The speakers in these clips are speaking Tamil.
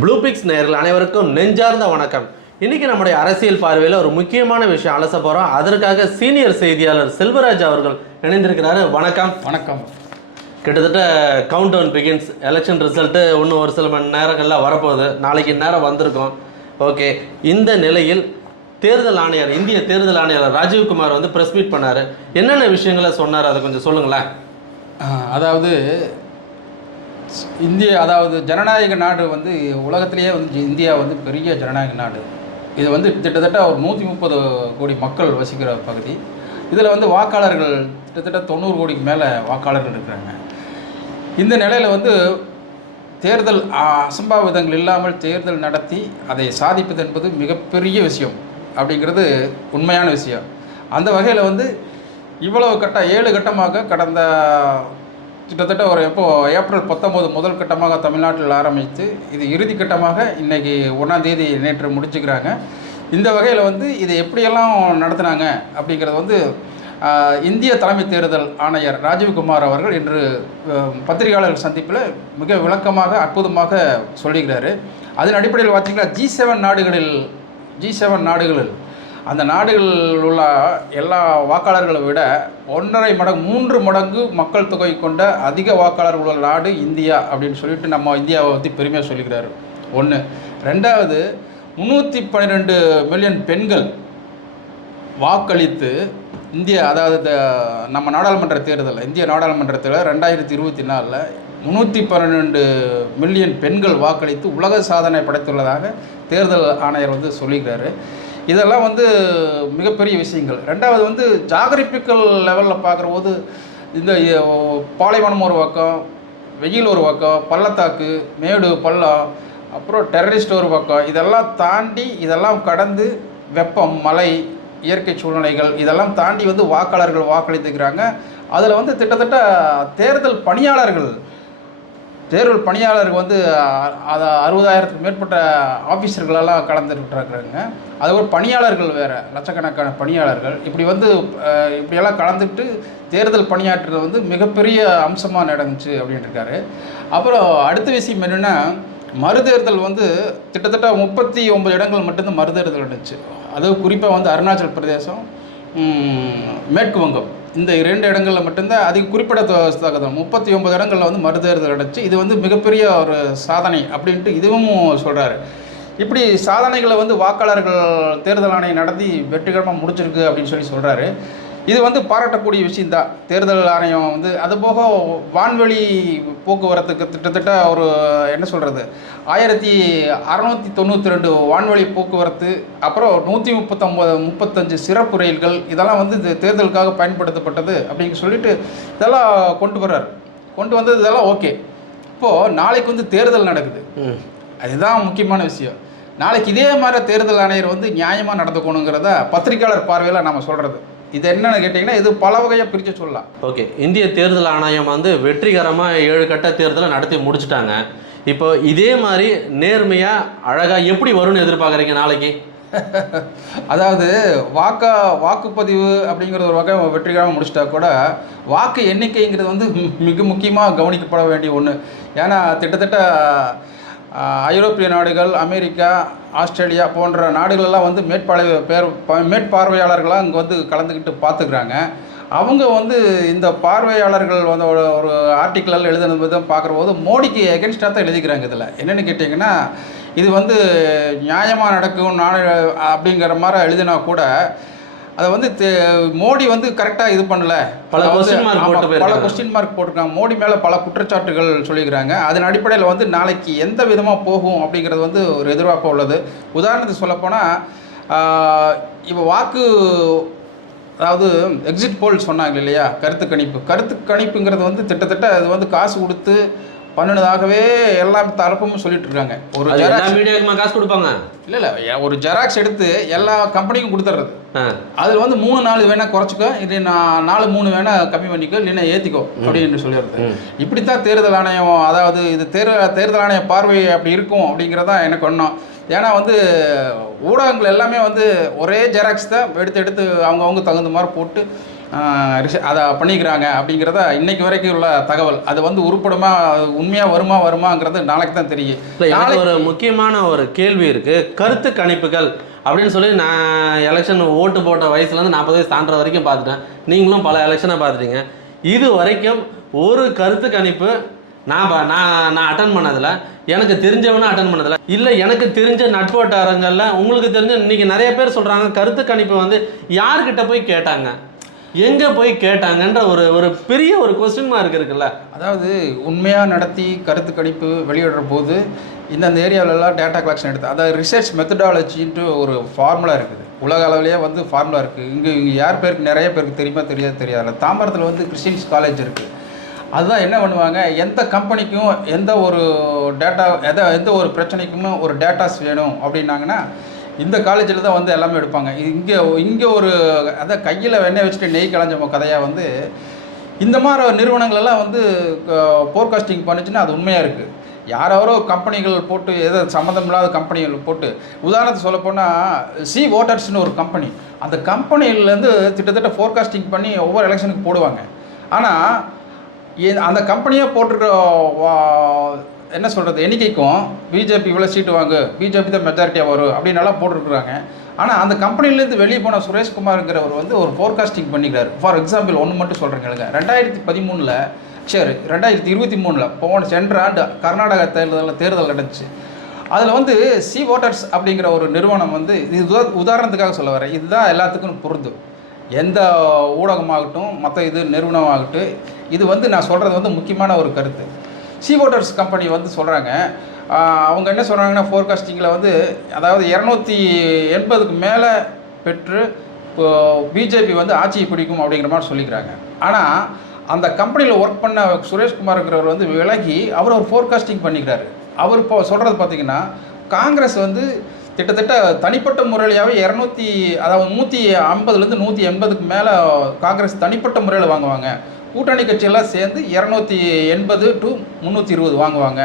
ப்ளூபிக்ஸ் நேயர்கள் அனைவருக்கும் நெஞ்சார்ந்த வணக்கம். இன்னைக்கு நம்முடைய அரசியல் பார்வையில் ஒரு முக்கியமான விஷயம் அலச போகிறோம் அதற்காக சீனியர் செய்தியாளர் செல்வராஜ் அவர்கள் இணைந்திருக்கிறாரு. வணக்கம். வணக்கம். கிட்டத்தட்ட count down begins election result இன்னும் ஒரு சில மணி நேரங்களில் வரப்போகுது. நாளைக்கு நேரம் வந்திருக்கும். ஓகே இந்த நிலையில் தேர்தல் ஆணையர் இந்திய தேர்தல் ஆணையர் ராஜீவ்குமார் வந்து ப்ரெஸ் மீட் பண்ணார். என்னென்ன விஷயங்களை சொன்னார்? அதை கொஞ்சம் சொல்லுங்களேன். அதாவது இந்திய அதாவது ஜனநாயக நாடு வந்து உலகத்திலேயே வந்து இந்தியா வந்து பெரிய ஜனநாயக நாடு. இது வந்து கிட்டத்தட்ட ஒரு நூற்றி முப்பது கோடி மக்கள் வசிக்கிற பகுதி. இதில் வந்து வாக்காளர்கள் கிட்டத்தட்ட தொண்ணூறு கோடிக்கு மேலே வாக்காளர்கள் இருக்கிறாங்க. இந்த நிலையில் வந்து தேர்தல் அசம்பாவிதங்கள் இல்லாமல் தேர்தல் நடத்தி அதை சாதிப்பது என்பது மிகப்பெரிய விஷயம் அப்படிங்கிறது உண்மையான விஷயம். அந்த வகையில் வந்து இவ்வளவு கட்ட ஏழு கட்டமாக கடந்த கிட்டத்தட்ட ஒரு எப்போ ஏப்ரல் பத்தொம்போது முதல் கட்டமாக தமிழ்நாட்டில் ஆரம்பித்து இது இறுதி கட்டமாக இன்றைக்கி ஒன்றாம் தேதி நேற்று முடிச்சுக்கிறாங்க. இந்த வகையில் வந்து இதை எப்படியெல்லாம் நடத்துனாங்க அப்படிங்கிறது வந்து இந்திய தலைமை தேர்தல் ஆணையர் ராஜீவ்குமார் அவர்கள் இன்று பத்திரிகையாளர்கள் சந்திப்பில் மிக விளக்கமாக அற்புதமாக சொல்லுகிறார் அதன் அடிப்படையில் பார்த்தீங்கன்னா ஜி செவன் நாடுகளில் ஜி செவன் நாடுகளில் அந்த நாடுகளில் உள்ள எல்லா வாக்காளர்களை விட ஒன்றரை மடங்கு மூன்று மடங்கு மக்கள் தொகை கொண்ட அதிக வாக்காளர் உள்ள நாடு இந்தியா அப்படின்னு சொல்லிட்டு நம்ம இந்தியாவை பற்றி பெருமையாக சொல்லிக்கிறாரு. ஒன்று ரெண்டாவது முந்நூற்றி பன்னிரெண்டு மில்லியன் பெண்கள் வாக்களித்து இந்திய அதாவது நம்ம நாடாளுமன்ற தேர்தலில் இந்திய நாடாளுமன்றத்தில் ரெண்டாயிரத்தி இருபத்தி நாலில் முந்நூற்றி பன்னெண்டு மில்லியன் பெண்கள் வாக்களித்து உலக சாதனை படைத்துள்ளதாக தேர்தல் ஆணையர் வந்து சொல்லிக்கிறாரு. இதெல்லாம் வந்து மிகப்பெரிய விஷயங்கள். ரெண்டாவது வந்து ஜாகிரபிக்கல் லெவலில் பார்க்குற போது இந்த பாலைவனம் ஒரு பக்கம் வெயில் ஒரு பக்கம் பள்ளத்தாக்கு மேடு பள்ளம் அப்புறம் டெரரிஸ்ட் ஒரு பக்கம் இதெல்லாம் தாண்டி இதெல்லாம் கடந்து வெப்பம் மலை இயற்கை சூழ்நிலைகள் இதெல்லாம் தாண்டி வந்து வாக்காளர்கள் வாக்களித்துக்கிறாங்க. அதில் வந்து கிட்டத்தட்ட தேர்தல் பணியாளர்கள் தேர்தல் பணியாளருக்கு வந்து அதை அறுபதாயிரத்துக்கு மேற்பட்ட ஆஃபீஸர்களெல்லாம் கலந்துட்டுருக்குறாங்க அது ஒரு பணியாளர்கள் வேறு லட்சக்கணக்கான பணியாளர்கள். இப்படி வந்து இப்படியெல்லாம் கலந்துட்டு தேர்தல் பணியாற்றுறது வந்து மிகப்பெரிய அம்சமாக நடந்துச்சு அப்படின்ட்டுருக்காரு அப்புறம் அடுத்த விஷயம் என்னென்னா மறுதேர்தல் வந்து கிட்டத்தட்ட முப்பத்தி ஒம்பது இடங்கள் மட்டும்தான் மறுதேர்தல் நடந்துச்சு. அது குறிப்பாக வந்து அருணாச்சல் பிரதேசம் மேற்கு வங்கம். இந்த இரண்டு இடங்களில் மட்டும்தான் அதிக குறிப்பிடத்தக்கதான் முப்பத்தி ஒன்பது இடங்களில் வந்து மறுதேர்தல் நடந்துச்சு. இது வந்து மிகப்பெரிய ஒரு சாதனை அப்படின்ட்டு இதுவும் சொல்கிறாரு இப்படி சாதனைகளை வந்து வாக்காளர்கள் தேர்தல் ஆணையம் நடத்தி வெற்றிகரமாக முடிச்சிருக்கு அப்படின்னு சொல்லி சொல்கிறாரு இது வந்து பாராட்டக்கூடிய விஷயம்தான். தேர்தல் ஆணையம் வந்து அதுபோக வான்வெளி போக்குவரத்துக்கு கிட்டத்தட்ட ஒரு என்ன சொல்கிறது ஆயிரத்தி அறநூற்றி தொண்ணூற்றி ரெண்டு வான்வழி போக்குவரத்து அப்புறம் நூற்றி முப்பத்தொம்போது முப்பத்தஞ்சு சிறப்பு ரயில்கள் இதெல்லாம் வந்து இந்த தேர்தலுக்காக பயன்படுத்தப்பட்டது அப்படின்னு சொல்லிட்டு இதெல்லாம் கொண்டு வர்றார். கொண்டு வந்தது இதெல்லாம் ஓகே. இப்போது நாளைக்கு வந்து தேர்தல் நடக்குது. அதுதான் முக்கியமான விஷயம். நாளைக்கு இதே மாதிரி தேர்தல் ஆணையர் வந்து நியாயமாக நடந்துக்கணுங்கிறத பத்திரிக்கையாளர் பார்வையில் நம்ம சொல்கிறது இது என்னன்னு கேட்டிங்கன்னா இது பல வகையாக பிரித்து சொல்லலாம். ஓகே இந்திய தேர்தல் ஆணையம் வந்து வெற்றிகரமாக ஏழு கட்ட தேர்தலை நடத்தி முடிச்சிட்டாங்க. இப்போ இதே மாதிரி நேர்மையாக அழகாக எப்படி வரும்னு எதிர்பார்க்குறீங்க நாளைக்கு? அதாவது வாக்கா வாக்குப்பதிவு அப்படிங்கிறது ஒரு வகை வெற்றிகரமாக முடிச்சிட்டா கூட வாக்கு எண்ணிக்கைங்கிறது வந்து மிக முக்கியமாக கவனிக்கப்பட வேண்டிய ஒன்று ஏன்னா கிட்டத்தட்ட ஆஹ், ஐரோப்பிய நாடுகள் அமெரிக்கா ஆஸ்திரேலியா போன்ற நாடுகளெல்லாம் வந்து மேற்பார்வை பேர் மேற்பார்வையாளர்களாக இங்கே வந்து கலந்துக்கிட்டு பார்த்துக்கிறாங்க. அவங்க வந்து இந்த பார்வையாளர்கள் வந்து ஒரு ஒரு ஆர்டிக்கிளில் எழுதுனது விதம் பார்க்குற போது மோடிக்கு எகென்ஸ்டாக தான் எழுதிக்கிறாங்க இதில். என்னென்னு கேட்டிங்கன்னா இது வந்து நியாயமாக நடக்கும் நான் அப்படிங்கிற மாதிரி எழுதினா கூட அதை வந்து மோடி வந்து கரெக்டாக இது பண்ணல. பல ஆமா, போட்டு பல. கொஸ்டின் மார்க் போட்டிருக்காங்க. மோடி மேலே பல குற்றச்சாட்டுகள் சொல்லிக்கிறாங்க. அதன் அடிப்படையில் வந்து நாளைக்கு எந்த விதமாக போகும் அப்படிங்கிறது வந்து ஒரு எதிர்பார்ப்பு உள்ளது. உதாரணத்துக்கு சொல்லப்போனால் இப்போ வாக்கு அதாவது எக்ஸிட் போல் சொன்னாங்க இல்லையா? கருத்து கணிப்பு. கருத்து கணிப்புங்கிறது வந்து கிட்டத்தட்ட அது வந்து காசு கொடுத்து பண்ணினதாகவே எல்லா தரப்பும் சொல்லிட்டு இருக்காங்க ஒரு ஜெராக்ஸ் மீடியாவுக்குமா காசு கொடுப்பாங்க. இல்லை இல்லை ஒரு ஜெராக்ஸ் எடுத்து எல்லா கம்பெனிக்கும் கொடுத்துட்றது அதில் வந்து மூணு நாலு வேணா குறைச்சிக்கோ இது நான் நாலு மூணு வேணா கம்மி பண்ணிக்கோ இல்லைன்னா ஏற்றிக்கோ அப்படின்னு சொல்லிடுறது. இப்படித்தான் தேர்தல் ஆணையம் அதாவது இது தேர்தல் தேர்தல் ஆணைய பார்வை அப்படி இருக்கும் அப்படிங்கிறதா எனக்கு ஒன்றும் ஏன்னா வந்து ஊடகங்கள் எல்லாமே வந்து ஒரே ஜெராக்ஸ் தான் எடுத்து எடுத்து அவங்கவுங்க தகுந்த மாதிரி போட்டு அதை பண்ணிக்கிறாங்க அப்படிங்கிறத இன்னைக்கு வரைக்கும் உள்ள தகவல். அது வந்து உருப்படுமா உண்மையாக வருமா வருமாங்கிறது நாளைக்கு தான் தெரியும். இல்லை ஒரு முக்கியமான ஒரு கேள்வி இருக்கு. கருத்து கணிப்புகள் அப்படின்னு சொல்லி நான் எலெக்ஷன் ஓட்டு போட்ட வயசுலேருந்து நாற்பது வயசு தாண்டுற வரைக்கும் பார்த்துட்டேன். நீங்களும் பல எலெக்ஷனை பார்த்துட்டீங்க. இது வரைக்கும் ஒரு கருத்து கணிப்பு நான் நான் நான் அட்டன் பண்ணதில்ல. எனக்கு தெரிஞ்சவனும் அட்டன் பண்ணதில்ல. இல்லை எனக்கு தெரிஞ்ச நட்பு வட்டாரங்களில் உங்களுக்கு தெரிஞ்ச இன்னைக்கு நிறைய பேர் சொல்கிறாங்க கருத்து கணிப்பு வந்து யார்கிட்ட போய் கேட்டாங்க? எங்கே போய் கேட்டாங்கன்ற ஒரு ஒரு பெரிய ஒரு கொஸ்டின் மார்க் இருக்குல்ல? அதாவது உண்மையாக நடத்தி கருத்து கணிப்பு வெளியிடுற போது இந்தந்த ஏரியாவிலலாம் டேட்டா கலெக்ஷன் எடுத்து அதாவது ரிசர்ச் மெத்தடாலஜின்ட்டு ஒரு ஃபார்முலா இருக்குது. உலக அளவிலேயே வந்து ஃபார்முலா இருக்குது இங்கே இங்கே யார் பேருக்கு நிறைய பேருக்கு தெரியுமா தெரியாது தெரியாது தாம்பரத்தில் வந்து கிறிஸ்டின்ஸ் காலேஜ் இருக்குது அதுதான் என்ன பண்ணுவாங்க? எந்த கம்பெனிக்கும் எந்த ஒரு டேட்டா எதை எந்த ஒரு பிரச்சனைக்குமே ஒரு டேட்டாஸ் வேணும் அப்படின்னாங்கன்னா இந்த காலேஜில் தான் வந்து எல்லாமே எடுப்பாங்க. இங்கே இங்கே ஒரு அதான் கையில் வெண்ணெய் வச்சுட்டு நெய் கலைஞ்ச கதையாக வந்து இந்த மாதிரி நிறுவனங்களெல்லாம் வந்து போர்காஸ்டிங் பண்ணுச்சுன்னா அது உண்மையாக இருக்குது யாரோ கம்பெனிகள் போட்டு எதோ சம்மந்தமில்லாத கம்பெனிகள் போட்டு உதாரணத்துக்கு சொல்லப்போனால் சி ஓட்டர்ஸ்னு ஒரு கம்பெனி அந்த கம்பெனிலேருந்து கிட்டத்தட்ட ஃபோர்காஸ்டிங் பண்ணி ஒவ்வொரு எலெக்ஷனுக்கு போடுவாங்க. ஆனால் ஏ- அந்த கம்பெனியே போட்டிருக்க என்ன சொல்கிறது எண்ணிக்கைக்கும் பிஜேபி இவ்வளோ சீட்டு வாங்கு பிஜேபி தான் மெஜாரிட்டியாக வரும் அப்படின்னு எல்லாம் போட்டிருக்கிறாங்க. ஆனால் அந்த கம்பெனிலேருந்து வெளியே போன சுரேஷ்குமாருங்கிறவர் வந்து ஒரு ஃபோர்காஸ்டிங் பண்ணிக்கிறார். ஃபார் எக்ஸாம்பிள் ஒன்று மட்டும் சொல்கிறேங்க ரெண்டாயிரத்தி பதிமூணில் சரி ரெண்டாயிரத்தி இருபத்தி மூணில் போன சென்ற ஆண்டு கர்நாடக தேர்தலில் தேர்தல் நடந்துச்சு. அதில் வந்து சி வாட்டர்ஸ் அப்படிங்கிற ஒரு நிறுவனம் வந்து இது உதாரணத்துக்காக சொல்ல வரேன். இதுதான் எல்லாத்துக்கும் பொருந்தும் எந்த ஊடகமாகட்டும் மற்ற இது நிறுவனமாகட்டும் இது வந்து நான் சொல்கிறது வந்து முக்கியமான ஒரு கருத்து. சி ஓட்டர்ஸ் கம்பெனி வந்து சொல்கிறாங்க அவங்க என்ன சொல்கிறாங்கன்னா ஃபோர்காஸ்டிங்கில் வந்து அதாவது இரநூத்தி எண்பதுக்கு மேலே பெற்று பிஜேபி வந்து ஆட்சியை பிடிக்கும் அப்படிங்கிற மாதிரி சொல்லிக்கிறாங்க. ஆனால் அந்த கம்பெனியில் ஒர்க் பண்ண சுரேஷ்குமார்ங்கிறவர் வந்து விலகி அவர் ஒரு ஃபோர்காஸ்டிங் பண்ணிக்கிறாரு. அவர் இப்போ சொல்கிறது பார்த்தீங்கன்னா காங்கிரஸ் வந்து கிட்டத்தட்ட தனிப்பட்ட முறையிலாவே இரநூத்தி அதாவது நூற்றி ஐம்பதுலேருந்து நூற்றி எண்பதுக்கு மேலே காங்கிரஸ் தனிப்பட்ட முறையில் வாங்குவாங்க. கூட்டணி கட்சியெல்லாம் சேர்ந்து இரநூத்தி எண்பது டு முந்நூற்றி இருபது வாங்குவாங்க.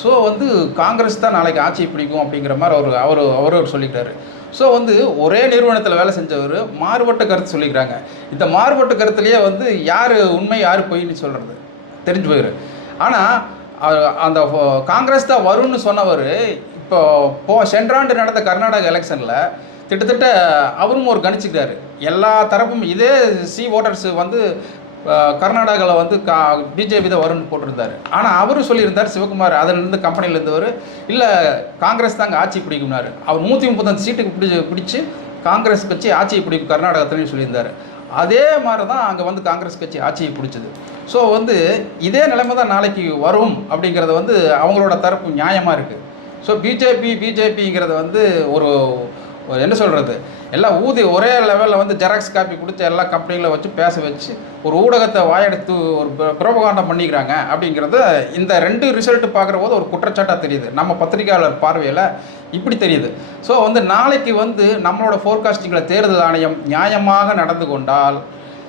ஸோ வந்து காங்கிரஸ் தான் நாளைக்கு ஆட்சி பிடிக்கும் அப்படிங்கிற மாதிரி அவர் அவர் அவர் சொல்லிக்கிறாரு. ஸோ வந்து ஒரே நிறுவனத்தில் வேலை செஞ்சவர் மாறுபட்ட கருத்து சொல்லிக்கிறாங்க. இந்த மாறுபட்ட கருத்துலேயே வந்து யார் உண்மை யார் பொய்ன்னு சொல்கிறது தெரிஞ்சு போயிரு. ஆனால் அந்த ஃபோ- காங்கிரஸ் தான் வரும்னு சொன்னவர் இப்போ போ சென்றாண்டு நடந்த கர்நாடக எலெக்ஷனில் கிட்டத்தட்ட அவரும் ஒரு கணிச்சுக்கிறாரு எல்லா தரப்பும் இதே சி ஓட்டர்ஸ் வந்து கர்நாடகாவில் வந்து கா பிஜேபி தான் வரும்னு போட்டிருந்தாரு. ஆனால் அவரும் சொல்லியிருந்தார் சிவகுமார் அதிலிருந்து கம்பெனியில் இருந்தவர் இல்லை காங்கிரஸ் தாங்க ஆட்சி பிடிக்கும்னாரு. அவர் நூற்றி முப்பத்தஞ்சு சீட்டுக்கு பிடிச்சி பிடிச்சி காங்கிரஸ் கட்சி ஆட்சியை பிடிக்கும் கர்நாடகத்துலேயும் சொல்லியிருந்தார். அதே மாதிரி தான் அங்கே வந்து காங்கிரஸ் கட்சி ஆட்சியை பிடிச்சது. ஸோ வந்து இதே நிலைமை தான் நாளைக்கு வரும் அப்படிங்கிறது வந்து அவங்களோட தரப்பு நியாயமாக இருக்குது ஸோ பிஜேபி பிஜேபிங்கிறது வந்து ஒரு என்ன சொல்கிறது எல்லாம் ஊதி ஒரே லெவலில் வந்து ஜெராக்ஸ் காப்பி கொடுத்து எல்லா கம்பெனிகளை வச்சு பேச வச்சு ஒரு ஊடகத்தை வாயெடுத்து ஒரு பிரபகாண்டம் பண்ணிக்கிறாங்க அப்படிங்கிறது இந்த ரெண்டு ரிசல்ட் பார்க்குற போது ஒரு குற்றச்சாட்டாக தெரியுது. நம்ம பத்திரிகையாளர் பார்வையில் இப்படி தெரியுது. ஸோ வந்து நாளைக்கு வந்து நம்மளோட ஃபோர்காஸ்டிங்கில் தேர்தல் ஆணையம் நியாயமாக நடந்து கொண்டால்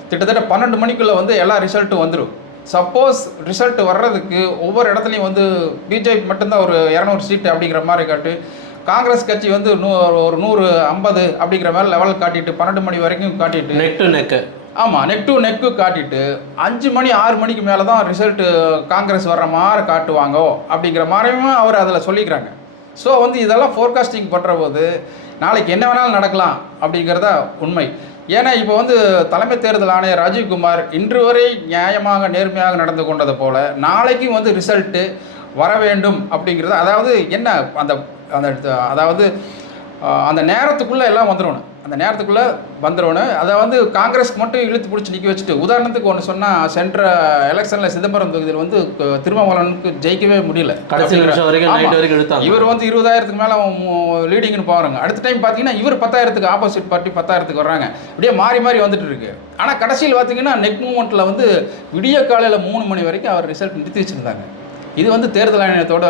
கிட்டத்தட்ட பன்னெண்டு மணிக்குள்ளே வந்து எல்லா ரிசல்ட்டும் வந்துடும் சப்போஸ் ரிசல்ட் வர்றதுக்கு ஒவ்வொரு இடத்துலையும் வந்து பிஜேபி மட்டும்தான் ஒரு இரநூறு சீட்டு அப்படிங்கிற மாதிரி காட்டு காங்கிரஸ் கட்சி வந்து நூ ஒரு நூறு ஐம்பது அப்படிங்கிற மாதிரி லெவல் காட்டிட்டு பன்னெண்டு மணி வரைக்கும் காட்டிட்டு நெக் டு நெக்கு ஆமாம் நெக் டு நெக்கு காட்டிட்டு அஞ்சு மணி ஆறு மணிக்கு மேலே தான் ரிசல்ட்டு காங்கிரஸ் வர்ற மாதிரி காட்டுவாங்க அப்படிங்கிற மாதிரியும் அவர் அதில் சொல்லிக்கிறாங்க. ஸோ வந்து இதெல்லாம் ஃபோர்காஸ்டிங் பண்ணுற போது நாளைக்கு என்ன வேணாலும் நடக்கலாம் அப்படிங்கிறதா உண்மை. ஏன்னா இப்போ வந்து தலைமை தேர்தல் ஆணையர் ராஜீவ்குமார் இன்று வரை நியாயமாக நேர்மையாக நடந்து கொண்டது போல நாளைக்கும் வந்து ரிசல்ட்டு வர வேண்டும் அப்படிங்கிறது அதாவது என்ன அந்த அந்த அதாவது அந்த நேரத்துக்குள்ளே எல்லாம் வந்துடணும். அந்த நேரத்துக்குள்ளே வந்துடணும். அதை வந்து காங்கிரஸ்க்கு மட்டும் இழுத்து பிடிச்சி நிற்க வச்சுட்டு உதாரணத்துக்கு ஒன்று சொன்னால் சென்ற எலெக்ஷனில் சிதம்பரம் தொகுதியில் வந்து திருமாவளவனுக்கு ஜெயிக்கவே முடியல. இவர் வந்து இருபதாயிரத்துக்கு மேலே லீடிங்னு போகிறாங்க அடுத்த டைம் பார்த்தீங்கன்னா இவர் பத்தாயிரத்துக்கு ஆப்போசிட் பார்ட்டி பத்தாயிரத்துக்கு வர்றாங்க. இப்படியே மாறி மாறி வந்துட்டு இருக்கு. ஆனால் கடைசியில் பார்த்தீங்கன்னா நெக் மூமெண்ட்டில் வந்து விடிய காலையில் மூணு மணி வரைக்கும் அவர் ரிசல்ட் நிறுத்தி வச்சுருந்தாங்க. இது வந்து தேர்தல் ஆணையத்தோட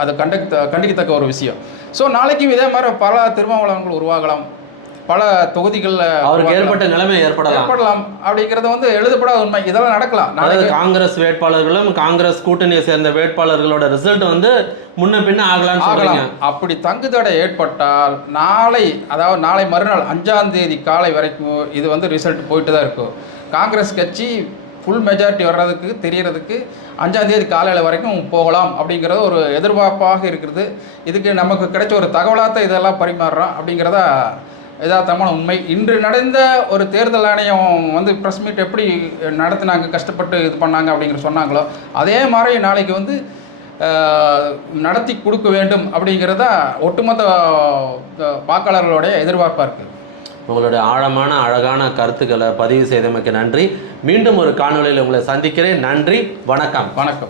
அதை கண்டக்த கண்டிக்கத்தக்க ஒரு விஷயம். ஸோ நாளைக்கும் இதே மாதிரி பல திருமாவளவன்கள் உருவாகலாம். பல தொகுதிகளில் அவருக்கு ஏற்பட்ட நிலைமை ஏற்படலாம். ஏற்படலாம். அப்படிங்கிறது வந்து எழுதப்படாத உண்மை. இதெல்லாம் நடக்கலாம். அதாவது காங்கிரஸ் வேட்பாளர்களும் காங்கிரஸ் கூட்டணியை சேர்ந்த வேட்பாளர்களோட ரிசல்ட் வந்து முன்ன பின்ன சொல்றீங்க ஆகலாம். அப்படி தங்கு தடை ஏற்பட்டால் நாளை அதாவது நாளை மறுநாள் அஞ்சாம் தேதி காலை வரைக்கும் இது வந்து ரிசல்ட் போயிட்டு தான் இருக்கும். காங்கிரஸ் கட்சி ஃபுல் மெஜாரிட்டி வர்றதுக்கு தெரியறதுக்கு அஞ்சாந்தேதி காலையில் வரைக்கும் போகலாம் அப்படிங்கிறது ஒரு எதிர்பார்ப்பாக இருக்கிறது இதுக்கு நமக்கு கிடைச்ச ஒரு தகவலாக தான் இதெல்லாம் பரிமாறுறோம் அப்படிங்கிறதா யதார்த்தமான உண்மை. இன்று நடந்த ஒரு தேர்தல் ஆணையம் வந்து ப்ரெஸ் மீட் எப்படி நடத்தினாங்க கஷ்டப்பட்டு இது பண்ணாங்க அப்படிங்கிற சொன்னாங்களோ அதே மாதிரி நாளைக்கு வந்து நடத்தி கொடுக்க வேண்டும் அப்படிங்கிறதா ஒட்டுமொத்த வாக்காளர்களுடைய எதிர்பார்ப்பாக இருக்குது. உங்களுடைய ஆழமான அழகான கருத்துக்களை பதிவு செய்தமைக்கு நன்றி. மீண்டும் ஒரு காணொலியில் உங்களை சந்திக்கிறேன். நன்றி. வணக்கம். வணக்கம்.